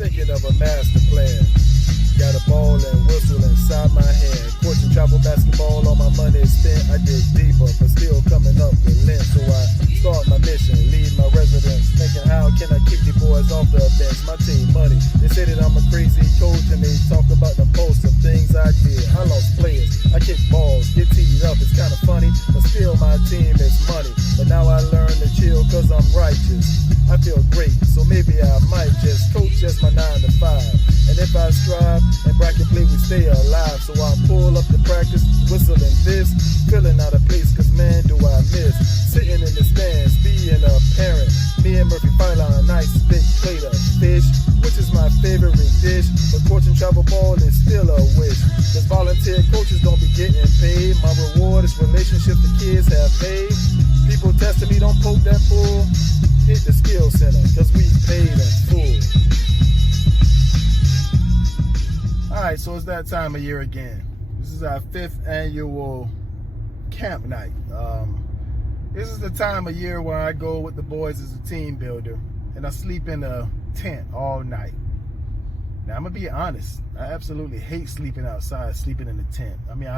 thinking of a master plan. Got a ball and whistle inside my hand. Coarching travel basketball, all my money is spent. I dig deeper, but still coming up with lint. So I start my mission, leave my residence, thinking how can I keep the boys off the bench? My team money. They say that I'm a crazy coach and they talk about the post of things I did. I lost players, I kick balls, get teed up. It's kind of funny, but still my team is money. But now I learn to chill cause I'm righteous. I feel great, so maybe I might just coach just my 9 to 5. And if I strive and bracket play, we stay alive. So I pull up the practice, whistling this, feeling out of place, cause man do I miss sitting in the stands, being a parent. Me and Murphy fight on a nice big plate of fish, which is my favorite dish. But coaching travel ball is still a wish, cause volunteer coaches don't be getting paid. My reward is relationships the kids have made. People testing me, don't poke that bull. Hit the skill center, cause we paid in full. Alright, so it's that time of year again. This is our 5th annual camp night. This is the time of year where I go with the boys as a team builder, and I sleep in a tent all night. Now, I'm going to be honest. I absolutely hate sleeping outside, sleeping in a tent. I mean,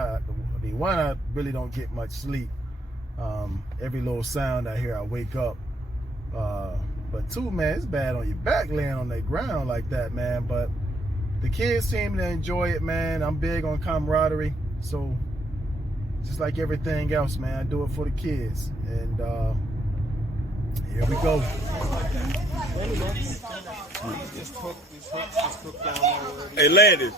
one, I really don't get much sleep. Every little sound I hear, I wake up. But 2, man, it's bad on your back laying on that ground like that, man. But the kids seem to enjoy it, man. I'm big on camaraderie. So just like everything else, man, I do it for the kids. And here we go. Hey, Landon.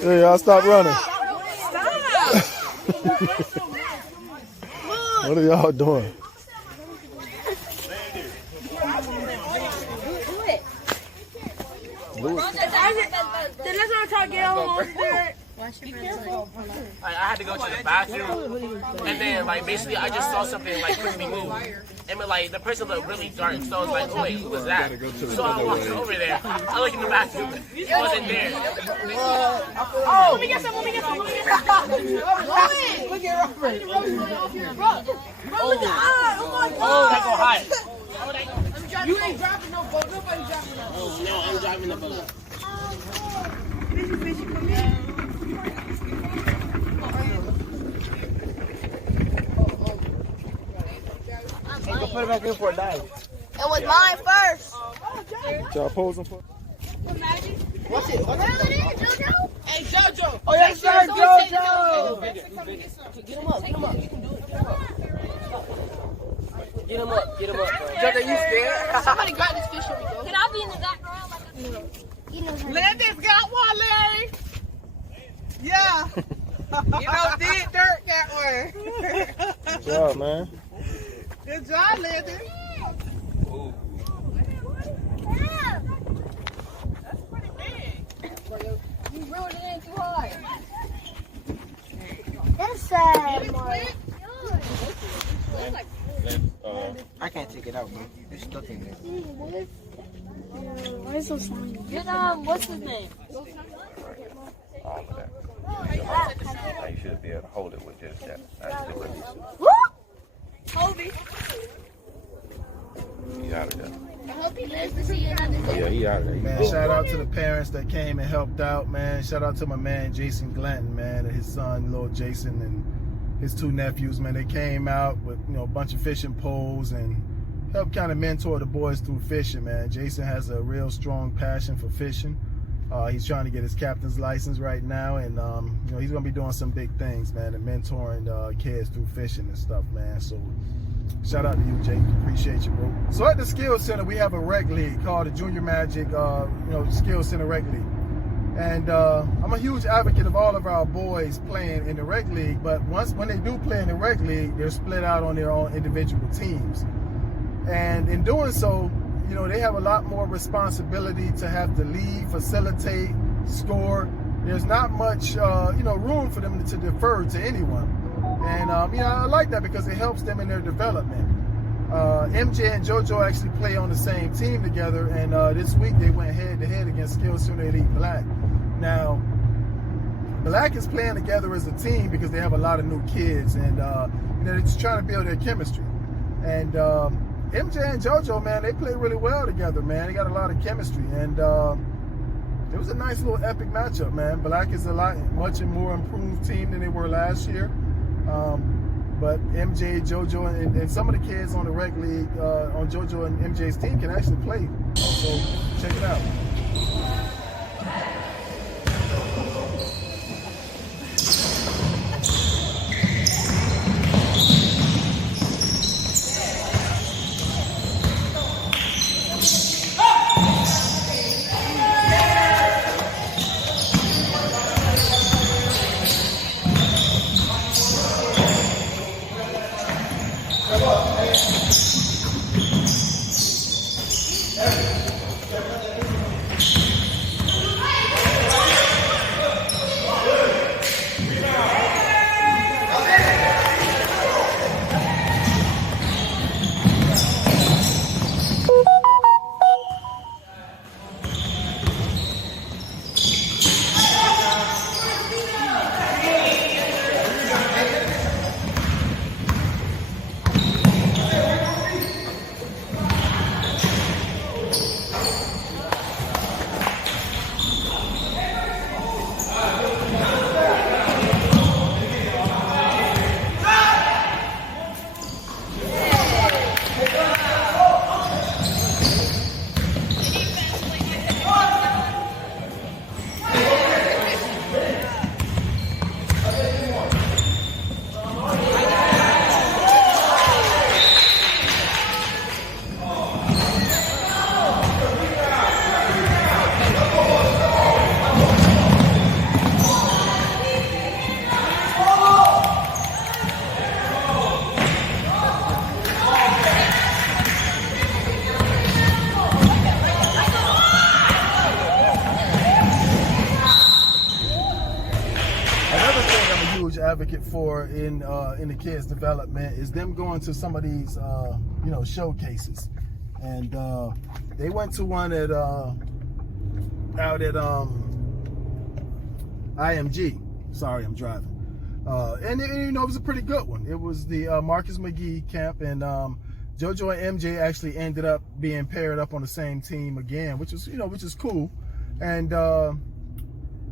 Hey, y'all stop running. What are y'all doing? I had to go to the bathroom, and then like basically I just saw something like quickly move, and like the person looked really dark, so I was like, oh wait, who was that? So I walked over there. I looked in the bathroom, it wasn't there. Oh, let me get some. Look at Robert. Bro, look at eye. Oh my God. Oh, that go high. You ain't driving no boat. Nobody's driving no boat. No, I'm driving the boat. Fishy, come here. Go put it back in for a dive. It was mine first. Y'all posing for? What's it? JoJo? Hey, JoJo. Oh, yes, sir, JoJo. Get him up. You can do it. Get him up, bro. JoJo, you scared? Somebody got this fish. Can I be in the background like a Landon's got one, Larry. Yeah. Did dirt that way. Good job, man. Good job, Landon. That's pretty big. you reeled it in too hard. That's sad, Mark. I can't take it out, man. It's stuck in there. Why is it so slimy? Get what's his name? All of that. Now you should be able to hold it with just that. Kobe. He out of there. I hope he lives to see another Oh yeah, he out of there. Man, shout out to the parents that came and helped out, man. Shout out to my man Jason Glanton, man, and his son, little Jason, and his 2 nephews, man. They came out with, a bunch of fishing poles and helped kind of mentor the boys through fishing, man. Jason has a real strong passion for fishing. He's trying to get his captain's license right now, and he's gonna be doing some big things, man, and mentoring kids through fishing and stuff, man. So shout out to you, Jake. Appreciate you, bro. So at the Skills Center, we have a rec league called the Junior Magic, Skills Center Rec League. And I'm a huge advocate of all of our boys playing in the rec league, but when they do play in the rec league, they're split out on their own individual teams. And in doing so, they have a lot more responsibility to have to lead, facilitate, score. There's not much, room for them to defer to anyone. And, I like that because it helps them in their development. MJ and JoJo actually play on the same team together, and this week they went head-to-head against Skills Center Elite Black. Now, Black is playing together as a team because they have a lot of new kids, and they're just trying to build their chemistry. And MJ and JoJo, man, they play really well together, man. They got a lot of chemistry, and it was a nice little epic matchup, man. Black is much more improved team than they were last year. But MJ, JoJo, and some of the kids on the rec league, on JoJo and MJ's team can actually play. So check it out. Advocate for in the kids' development is them going to some of these showcases, and they went to one at out at IMG. Sorry, I'm driving, and it was a pretty good one. It was the Marcus McGee camp, and JoJo and MJ actually ended up being paired up on the same team again, which is cool, and.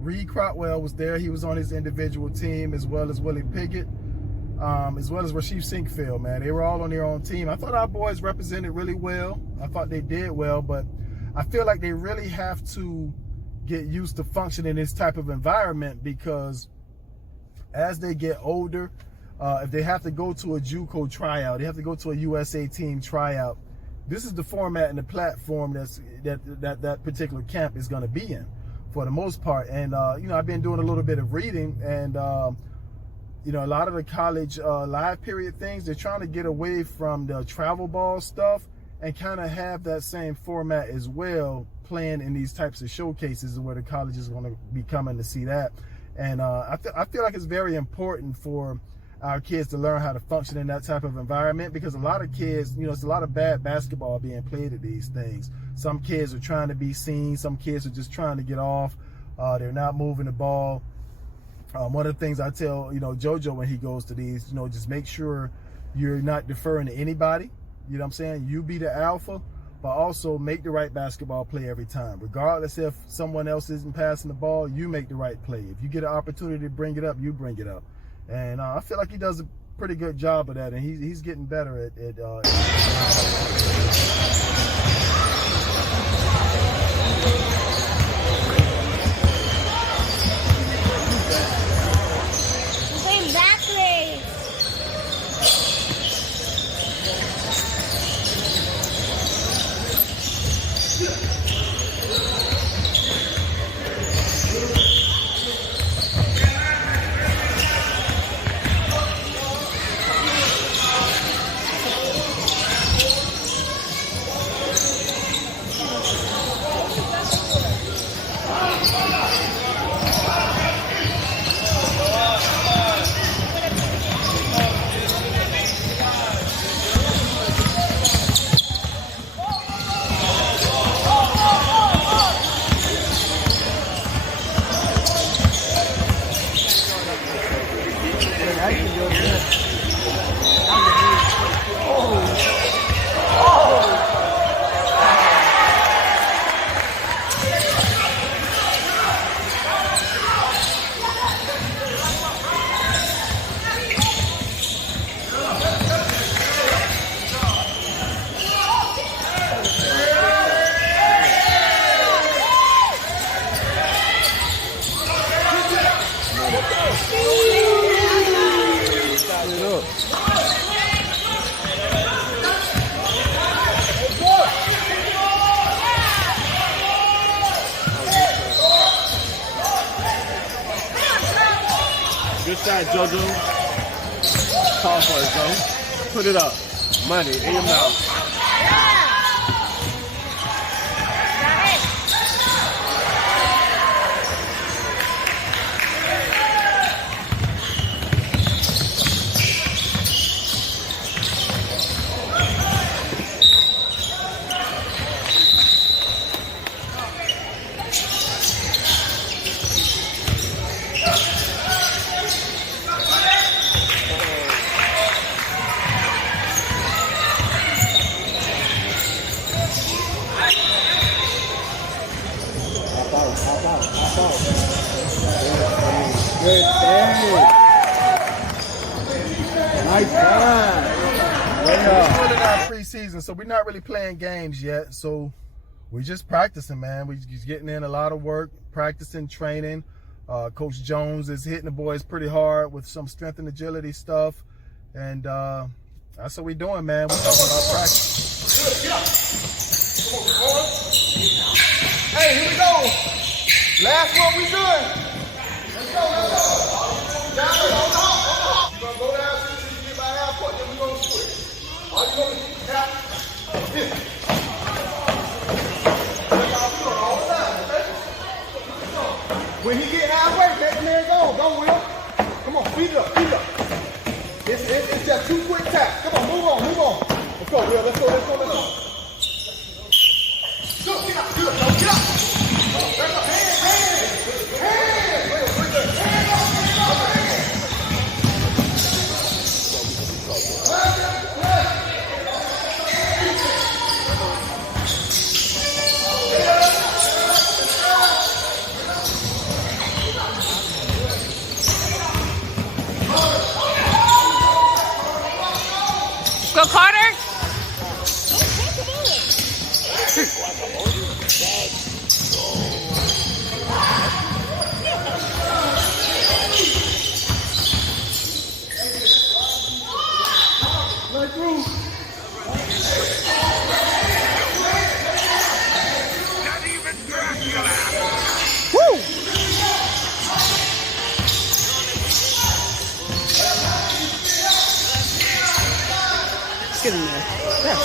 Reed Crotwell was there. He was on his individual team, as well as Willie Piggott, as well as Rasheef Sinkfield, man. They were all on their own team. I thought our boys represented really well. I thought they did well, but I feel like they really have to get used to functioning in this type of environment, because as they get older, if they have to go to a JUCO tryout, they have to go to a USA team tryout, this is the format and the platform that particular camp is going to be in, for the most part. And I've been doing a little bit of reading, and a lot of the college live period things, they're trying to get away from the travel ball stuff and kind of have that same format as well, playing in these types of showcases where the college is going to be coming to see that. And I feel like it's very important for our kids to learn how to function in that type of environment, because a lot of kids, it's a lot of bad basketball being played at these things. Some kids are trying to be seen. Some kids are just trying to get off. They're not moving the ball. One of the things I tell, JoJo when he goes to these, just make sure you're not deferring to anybody. You know what I'm saying? You be the alpha, but also make the right basketball play every time. Regardless if someone else isn't passing the ball, you make the right play. If you get an opportunity to bring it up, you bring it up. And I feel like he does a pretty good job of that, and he's getting better at Good shot, JoJo. Call for it, bro. Put it up. Money in your mouth. Good save. Nice time. We're still in our preseason, so we're not really playing games yet. So we're just practicing, man. We're just getting in a lot of work, practicing, training. Coach Jones is hitting the boys pretty hard with some strength and agility stuff. And that's what we're doing, man. We're talking about practice. Hey, here we go. Last one we doing. Let's go. Down on the hop. We're going to go down until you get by half court, then we're going to switch. All you going to do is tap. When he get halfway, let the man go. Go, Will. Come on, speed it up. It's just 2 quick taps. Come on, move on. Let's go, Will. Let's go. Go, get up. Hands. Go, Carter. Get in there. Yeah.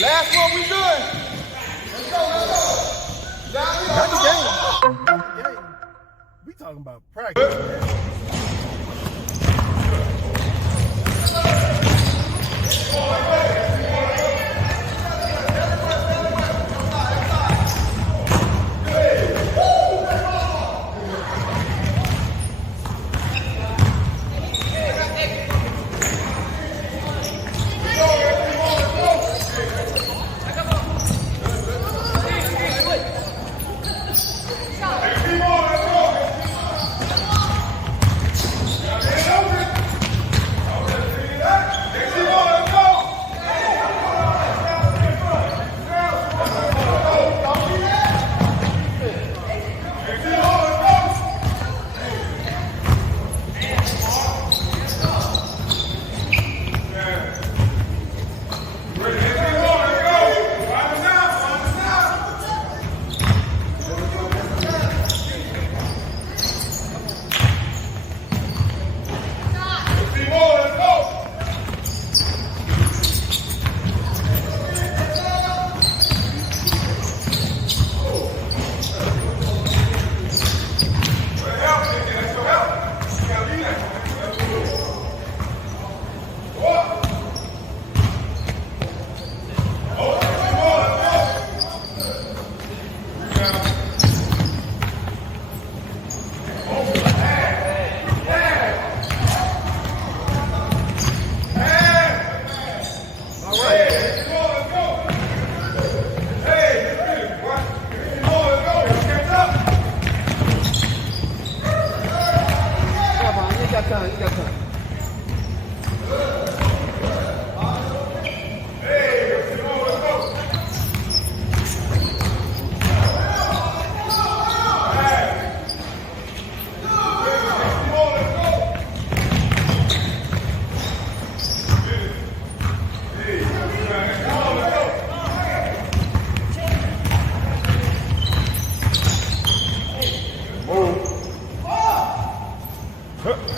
Last one we done. Let's go, let's go. Down here. Not the game. Not the game. We talking about practice.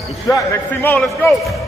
Good shot. Next team on. Let's go.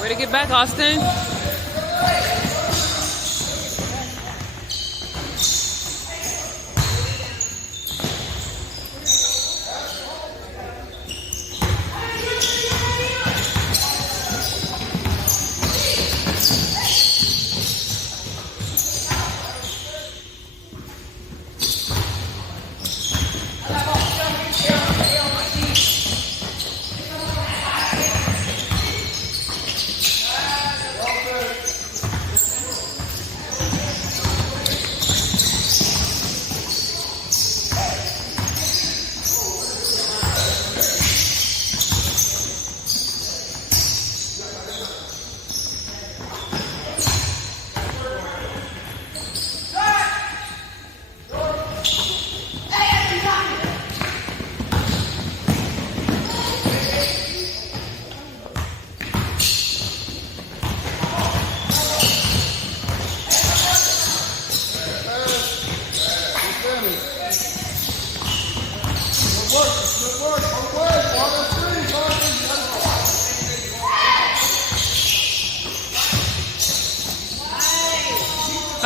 Way to get back, Austin.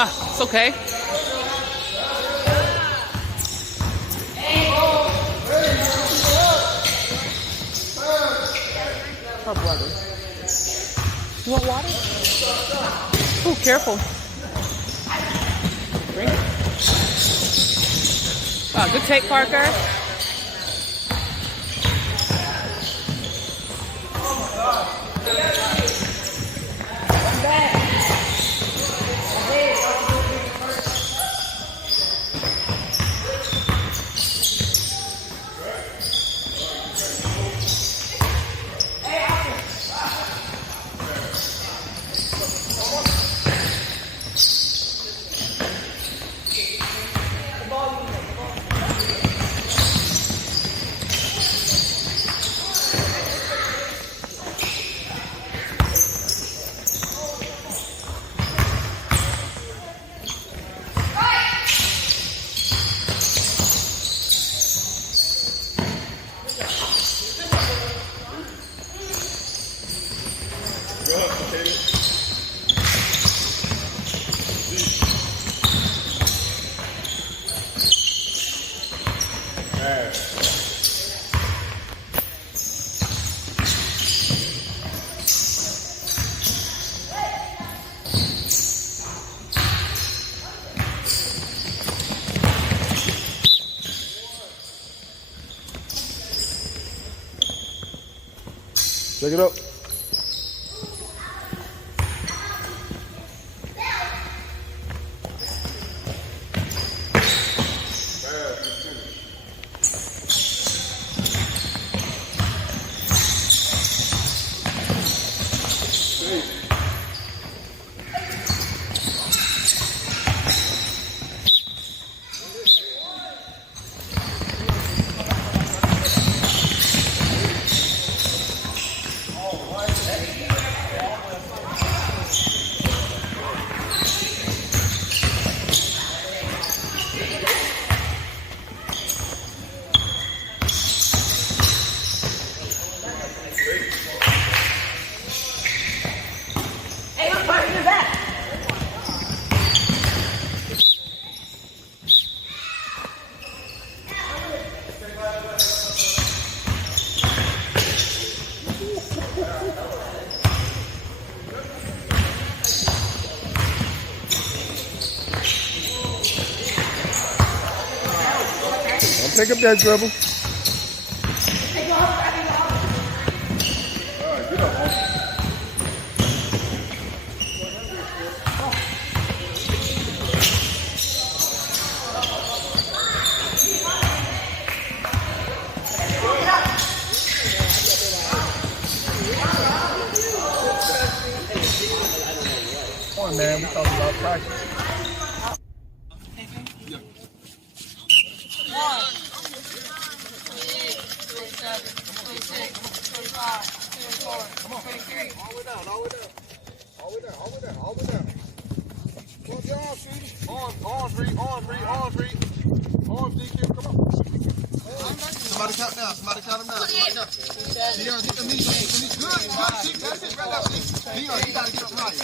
Ah, it's okay. Oh, brother. You want water? Oh, careful. Drink. Oh, good take, Parker. Check it up. Pick up that dribble. Come on, man. We're talking about practice. Somebody count now. Somebody count them now. Dion, get them knees. Good. That's it right now. Dion, you gotta get up higher.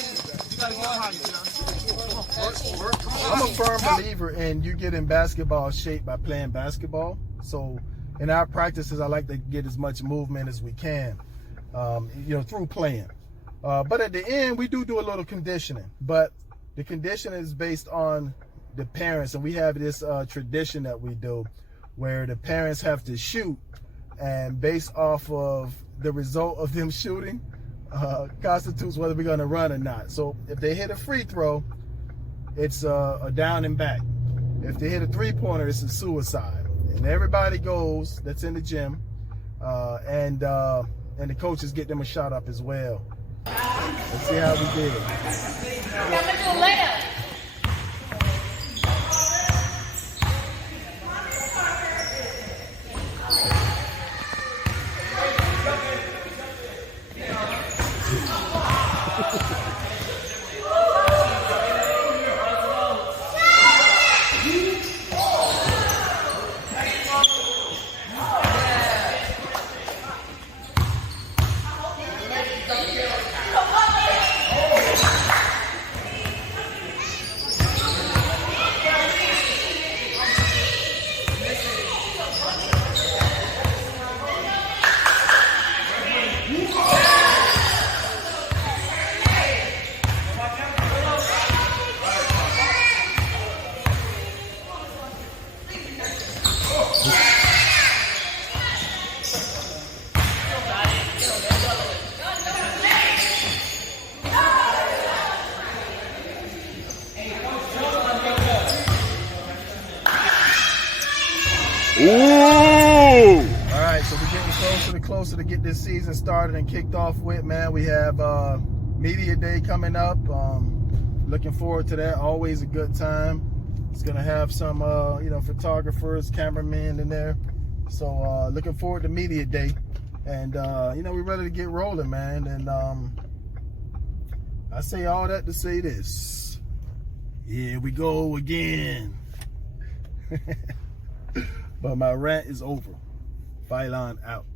I'm a firm believer in you getting basketball shape by playing basketball. So in our practices, I like to get as much movement as we can, through playing. But at the end, we do a little conditioning. But the conditioning is based on the parents, and we have this tradition that we do where the parents have to shoot, and based off of the result of them shooting constitutes whether we're going to run or not. So if they hit a free throw, it's a down and back. If they hit a three-pointer, it's a suicide. And everybody goes that's in the gym, and the coaches get them a shot up as well. Let's see how we did. I'm gonna do a layup. Ooh! All right, so we're getting closer to get this season started and kicked off with, man. We have Media Day coming up. Looking forward to that. Always a good time. It's gonna have some, photographers, cameramen in there. So looking forward to Media Day, and we're ready to get rolling, man. And I say all that to say this: here we go again. But my rant is over. Phylon out.